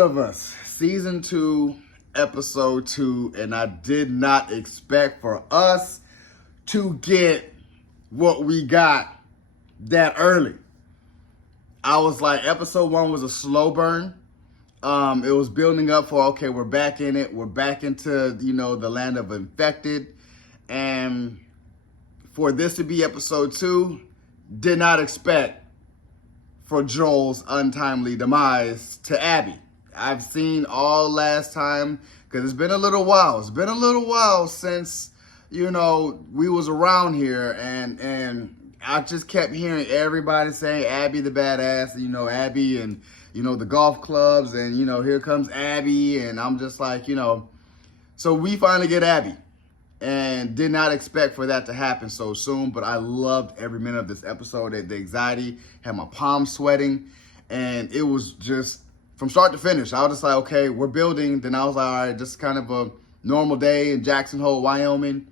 of Us, Season 2, Episode 2, and I did not expect for us to get what we got that early. I was like, Episode 1 was a slow burn. It was building up for, okay, we're back in it. We're back into, the land of infected. And for this to be Episode 2, did not expect for Joel's untimely demise to Abby. I've seen all last time, because it's been a little while. It's been a little while since, we was around here, and I just kept hearing everybody saying Abby the badass, Abby and, the golf clubs, and, here comes Abby, and I'm just like, so we finally get Abby. And did not expect for that to happen so soon, but I loved every minute of this episode. The anxiety had my palms sweating, and it was just from start to finish. I was just like, okay, we're building. Then I was like, all right, just kind of a normal day in Jackson Hole, Wyoming,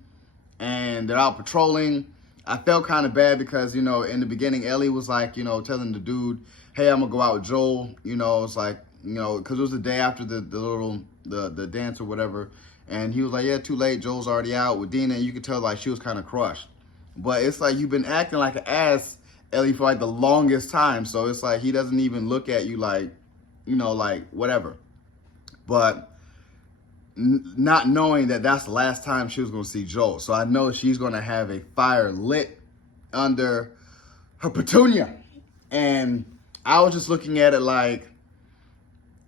and they're out patrolling. I felt kind of bad because, in the beginning, Ellie was like, telling the dude, hey, I'm gonna go out with Joel. It's like, because it was the day after the dance or whatever. And he was like, yeah, too late. Joel's already out with Dina. And you could tell, like, she was kind of crushed. But it's like you've been acting like an ass, Ellie, for, like, the longest time. So it's like he doesn't even look at you like, like, whatever. But not knowing that that's the last time she was going to see Joel. So I know she's going to have a fire lit under her petunia. And I was just looking at it like,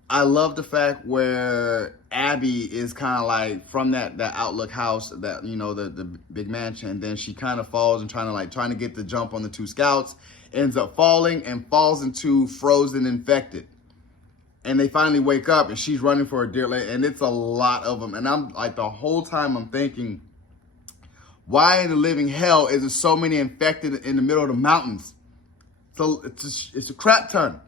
I love the fact where Abby is kind of like from that Outlook house, that the big mansion, and then she kind of falls and trying to get the jump on the two scouts, ends up falling and falls into frozen infected. And they finally wake up and she's running for her dear life, and it's a lot of them. And I'm like, the whole time I'm thinking, why in the living hell is there so many infected in the middle of the mountains? So it's a crap ton.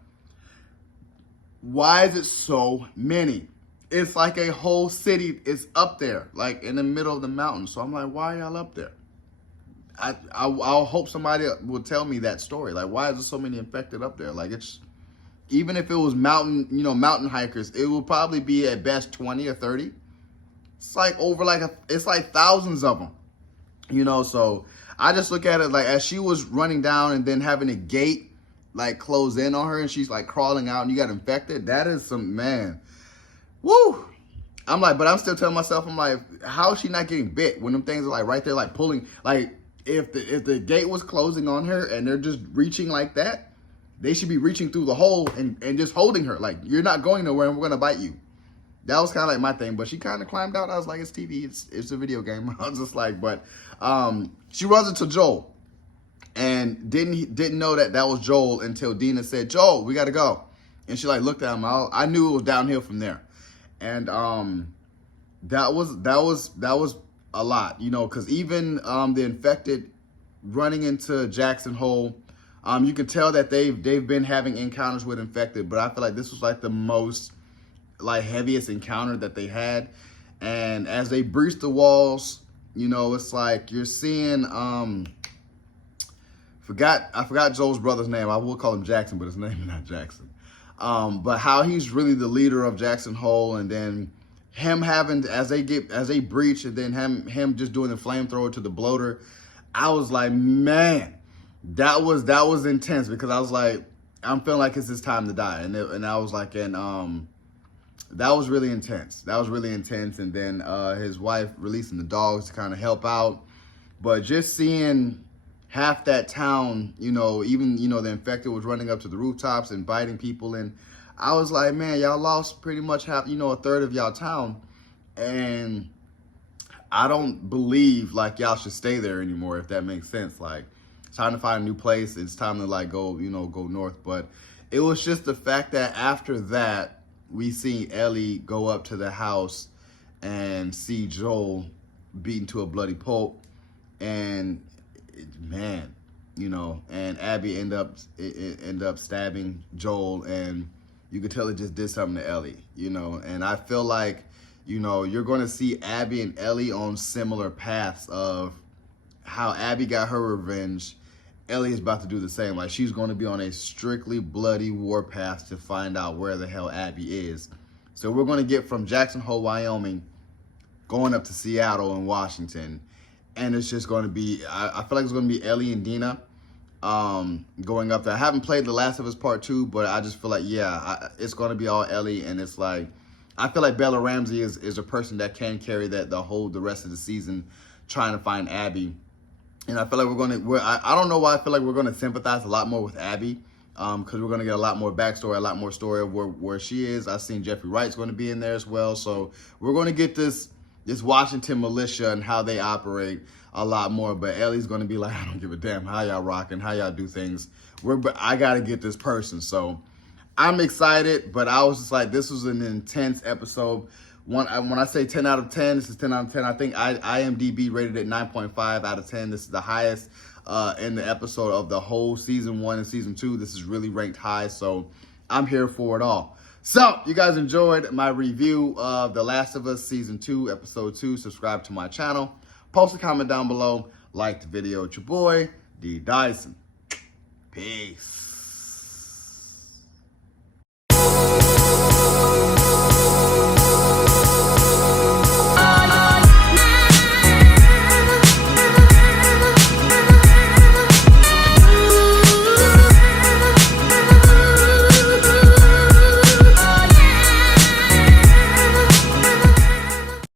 Why is it so many? It's like a whole city is up there, like in the middle of the mountain. So I'm like, why are y'all up there? I'll hope somebody will tell me that story. Like, why is there so many infected up there? Like, it's, even if it was mountain hikers, it will probably be at best 20 or 30. It's like it's like thousands of them, so I just look at it like, as she was running down and then having a gate like close in on her and she's like crawling out and you got infected, that is some, man, woo. I'm like, but I'm still telling myself, I'm like, how is she not getting bit when them things are like right there, like pulling, like if the gate was closing on her and they're just reaching like that, they should be reaching through the hole and just holding her. Like, you're not going nowhere and we're gonna bite you. That was kind of like my thing, but she kind of climbed out. I was like, it's TV, it's a video game. I was just like, but she runs into Joel. And didn't know that was Joel until Dina said, Joel, we got to go. And she like looked at him. I knew it was downhill from there. And that was a lot, because even the infected running into Jackson Hole, you can tell that they've been having encounters with infected, but I feel like this was like the most like heaviest encounter that they had. And as they breached the walls, it's like you're seeing I forgot Joel's brother's name. I will call him Jackson, but his name is not Jackson. But how he's really the leader of Jackson Hole, and then him having, as they breach, and then him just doing the flamethrower to the bloater. I was like, man, that was intense, because I was like, I'm feeling like it's his time to die, and I was like, that was really intense. That was really intense. And then his wife releasing the dogs to kind of help out, but just seeing half that town, even, the infected was running up to the rooftops and biting people. And I was like, man, y'all lost pretty much half, a third of y'all town. And I don't believe like y'all should stay there anymore, if that makes sense. Like, it's time to find a new place. It's time to like go north. But it was just the fact that after that, we see Ellie go up to the house and see Joel beaten to a bloody pulp. And man, and Abby end up stabbing Joel, and you could tell it just did something to Ellie, and I feel like, you're going to see Abby and Ellie on similar paths of how Abby got her revenge. Ellie is about to do the same. Like, she's going to be on a strictly bloody war path to find out where the hell Abby is. So we're going to get from Jackson Hole, Wyoming, going up to Seattle and Washington. And it's just going to be, I feel like it's going to be Ellie and Dina going up there. I haven't played Thelastofus Part 2, but I just feel like, yeah, it's going to be all Ellie. And it's like, I feel like Bella Ramsey is a person that can carry that the rest of the season, trying to find Abby. And I feel like I don't know why I feel like we're going to sympathize a lot more with Abby, because we're going to get a lot more backstory, a lot more story of where she is. I've seen Jeffrey Wright's going to be in there as well. So we're going to get this Washington militia and how they operate a lot more. But Ellie's going to be like, I don't give a damn how y'all rocking, how y'all do things. I got to get this person. So I'm excited, but I was just like, this was an intense episode. When I say 10 out of 10, this is 10 out of 10. I think IMDb rated it 9.5 out of 10. This is the highest in the episode of the whole season 1 and season 2. This is really ranked high, so I'm here for it all. So, you guys enjoyed my review of The Last of Us Season 2, Episode 2. Subscribe to my channel. Post a comment down below. Like the video. It's your boy, D. Dyson. Peace.